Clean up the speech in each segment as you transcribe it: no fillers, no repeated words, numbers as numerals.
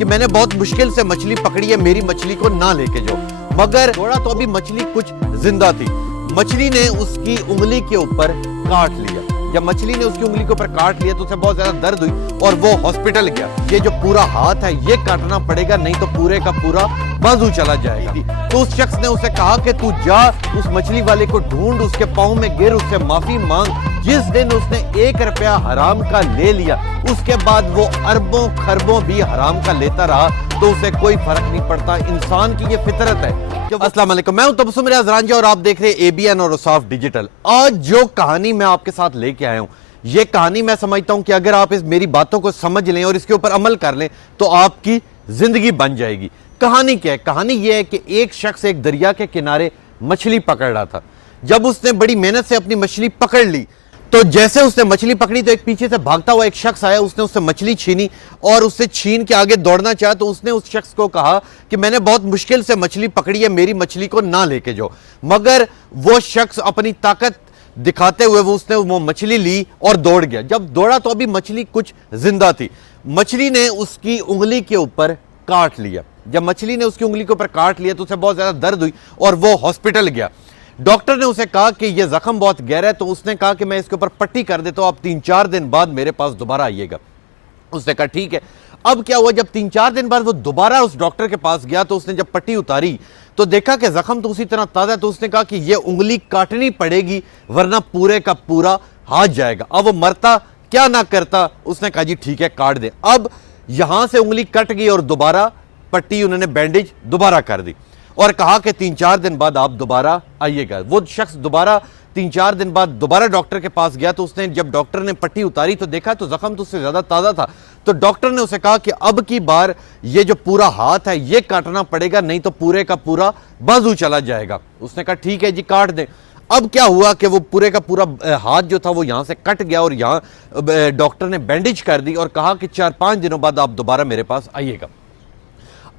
कि मैंने बहुत मुश्किल से मछली पकड़ी है, मेरी मछली को ना लेके जाओ। मगर थोड़ा तो अभी मछली कुछ जिंदा थी। मछली ने उसकी उंगली के ऊपर काट लिया। जब मछली ने उसकी उंगली के ऊपर काट लिया तो उसे बहुत ज्यादा दर्द हुई और वो हॉस्पिटल गया। ये जो पूरा हाथ है ये काटना पड़ेगा, नहीं तो पूरे का पूरा बाजू चला जाएगा। तो उस शख्स ने उसे कहा कि तू जा उस मछली वाले को ढूंढ, उसके पांव में गिर, उससे माफी मांग। जिस दिन उसने 1 रुपया हराम का ले लिया उसके बाद वो अरबों खरबों भी हराम का लेता रहा, तो उसे कोई फर्क नहीं पड़ता। इंसान की ये फितरत है। अस्सलाम वालेकुम, मैं हूं तबस्सुम रियाज रांझा और आप देख रहे हैं एबीएन और औसाफ डिजिटल। आज जो कहानी मैं आपके साथ लेके आया हूं, ये कहानी मैं समझता हूं कि अगर आप इस मेरी बातों को समझ लें और इसके ऊपर अमल कर लें तो आपकी जिंदगी बन जाएगी। कहानी क्या है? कहानी यह है कि एक शख्स एक दरिया के किनारे मछली पकड़ रहा था। जब उसने बड़ी मेहनत से अपनी मछली पकड़ ली तो जैसे उसने मछली पकड़ी तो एक पीछे से भागता हुआ एक शख्स आया, उसने उससे मछली छीनी और उससे छीन के आगे दौड़ना चाहा। तो उसने उस शख्स को कहा कि मैंने बहुत मुश्किल से मछली पकड़ी है, मेरी मछली को ना लेके जाओ। मगर वो शख्स अपनी ताकत दिखाते हुए उसने वो मछली ली और दौड़ गया। जब दौड़ा तो अभी मछली कुछ जिंदा थी। मछली ने उसकी उंगली के ऊपर काट लिया। जब मछली ने उसकी उंगली के ऊपर काट लिया तो उसे बहुत ज्यादा दर्द हुई और वो हॉस्पिटल गया। डॉक्टर ने उसे कहा कि यह जख्म बहुत गहरा है, तो उसने कहा कि मैं इसके ऊपर पट्टी कर देता हूं, आप 3-4 दिन बाद मेरे पास दोबारा आइएगा। उसने कहा ठीक है। अब क्या हुआ, जब 3-4 दिन बाद वो दोबारा उस डॉक्टर के पास गया तो उसने जब पट्टी उतारी तो देखा कि जख्म तो उसी तरह ताजा है। तो उसने कहा कि यह उंगली काटनी पड़ेगी वरना पूरे का पूरा हाथ जाएगा। अब वो मरता क्या ना करता। उसने कहा जी ठीक है, काट दे। अब यहां से उंगली कट गई और दोबारा पट्टी उन्होंने बैंडेज दोबारा कर दी और कहा कि 3-4 दिन बाद आप दोबारा आइएगा। वो शख्स दोबारा 3-4 दिन बाद दोबारा डॉक्टर के पास गया तो उसने जब डॉक्टर ने पट्टी उतारी तो देखा तो जख्म तो उससे ज्यादा ताजा था। तो डॉक्टर ने उसे कहा कि अब की बार ये जो पूरा हाथ है ये काटना पड़ेगा, नहीं तो पूरे का पूरा बाजू चला जाएगा। उसने कहा ठीक है जी, काट दें। अब क्या हुआ कि वो पूरे का पूरा हाथ जो था वो यहां से कट गया और यहां डॉक्टर ने बैंडेज कर दी और कहा कि 4-5 दिनों बाद आप दोबारा मेरे पास आइएगा।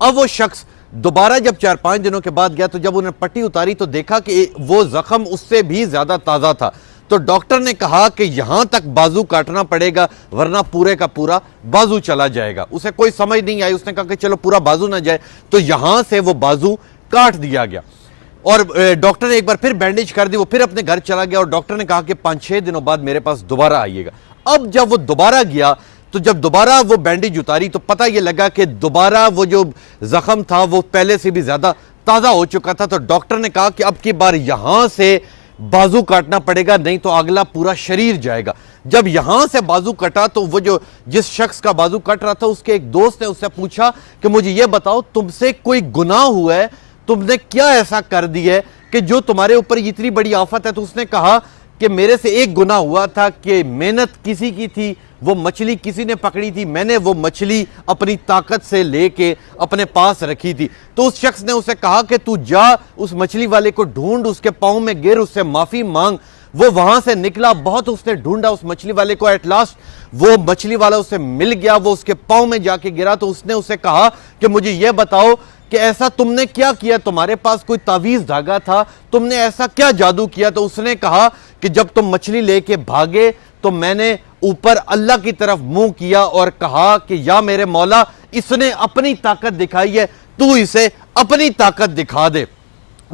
अब वो शख्स दोबारा जब 4-5 दिनों के बाद गया तो जब उन्हें पट्टी उतारी तो देखा कि वो जख्म उससे भी ज्यादा ताजा था। तो डॉक्टर ने कहा कि यहां तक बाजू काटना पड़ेगा वरना पूरे का पूरा बाजू चला जाएगा। उसे कोई समझ नहीं आई। उसने कहा कि चलो पूरा बाजू ना जाए, तो यहां से वो बाजू काट दिया गया और डॉक्टर ने एक बार फिर बैंडेज कर दी। वो फिर अपने घर चला गया और डॉक्टर ने कहा कि 5-6 दिनों बाद मेरे पास दोबारा आइएगा। अब जब वो दोबारा गया तो जब दोबारा वो बैंडेज उतारी तो पता ये लगा कि दोबारा वो जो जख्म था वो पहले से भी ज्यादा ताजा हो चुका था। तो डॉक्टर ने कहा कि अब की बार यहां से बाजू काटना पड़ेगा, नहीं तो अगला पूरा शरीर जाएगा। जब यहां से बाजू कटा तो वो जो जिस शख्स का बाजू कट रहा था उसके एक दोस्त ने उससे पूछा कि मुझे ये बताओ तुमसे कोई गुनाह हुआ है, तुमने क्या ऐसा कर दिया है कि जो तुम्हारे ऊपर इतनी बड़ी आफत है। तो उसने कहा कि मेरे से एक गुनाह हुआ था कि मेहनत किसी की थी, वो मछली किसी ने पकड़ी थी, मैंने वो मछली अपनी ताकत से लेके अपने पास रखी थी। तो उस शख्स ने उसे कहा कि तू जा उस मछली वाले को ढूंढ, उसके पांव में गिर, उससे माफी मांग। वो वहां से निकला, बहुत उसने ढूंढा उस मछली वाले को। एट लास्ट वो मछली वाला उससे मिल गया, वो उसके पांव में जाके गिरा। तो उसने उसे कहा कि मुझे यह बताओ कि ऐसा तुमने क्या किया, तुम्हारे पास कोई तावीज धागा था, तुमने ऐसा क्या जादू किया। तो उसने कहा कि जब तुम मछली लेके भागे तो मैंने ऊपर अल्लाह की तरफ मुंह किया और कहा कि या मेरे मौला, इसने अपनी ताकत दिखाई है, तू इसे अपनी ताकत दिखा दे।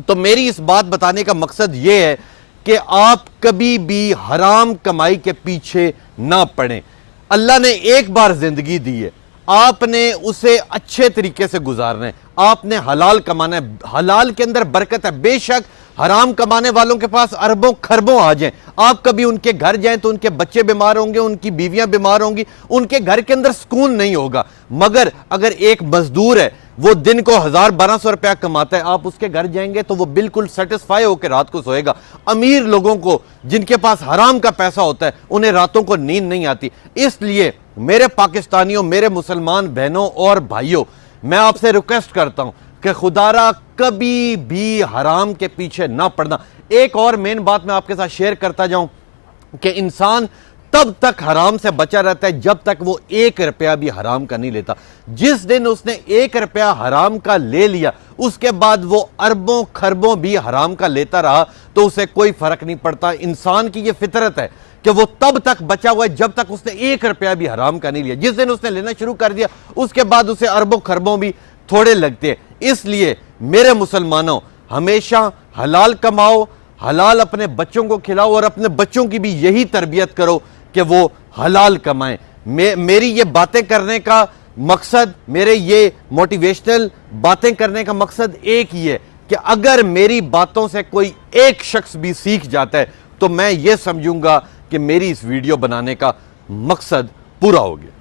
तो मेरी इस बात बताने का मकसद यह है कि आप कभी भी हराम कमाई के पीछे ना पड़ें। अल्लाह ने एक बार जिंदगी दी है, आपने उसे अच्छे तरीके से गुजारना है, आपने हलाल कमाना है। हलाल के अंदर बरकत है। बेशक हराम कमाने वालों के पास अरबों खरबों आ जाएं, आप कभी उनके घर जाएं तो उनके बच्चे बीमार होंगे, उनकी बीवियां बीमार होंगी, उनके घर के अंदर सुकून नहीं होगा। मगर अगर एक मजदूर है, वो दिन को 1000-1200 रुपया कमाता है, आप उसके घर जाएंगे तो वो बिल्कुल सेटिस्फाई होकर रात को सोएगा। अमीर लोगों को जिनके पास हराम का पैसा होता है उन्हें रातों को नींद नहीं आती। इसलिए मेरे पाकिस्तानियों, मेरे मुसलमान बहनों और भाइयों, मैं आपसे रिक्वेस्ट करता हूं कि खुदारा कभी भी हराम के पीछे ना पड़ना। एक और मेन बात मैं आपके साथ शेयर करता जाऊं कि इंसान तब तक हराम से बचा रहता है जब तक वो 1 रुपया भी हराम का नहीं लेता। जिस दिन उसने 1 रुपया हराम का ले लिया उसके बाद वो अरबों खरबों भी हराम का लेता रहा तो उसे कोई फर्क नहीं पड़ता। इंसान की ये फितरत है कि वो तब तक बचा हुआ है जब तक उसने 1 रुपया भी हराम का नहीं लिया। जिस दिन उसने लेना शुरू कर दिया उसके बाद उसे अरबों खरबों भी थोड़े लगते हैं। इसलिए मेरे मुसलमानों, हमेशा हलाल कमाओ, हलाल अपने बच्चों को खिलाओ और अपने बच्चों की भी यही तरबियत करो कि वो हलाल कमाएं। मेरी ये बातें करने का मकसद, मेरे ये मोटिवेशनल बातें करने का मकसद एक ही है कि अगर मेरी बातों से कोई एक शख्स भी सीख जाता है तो मैं ये समझूंगा कि मेरी इस वीडियो बनाने का मकसद पूरा हो गया।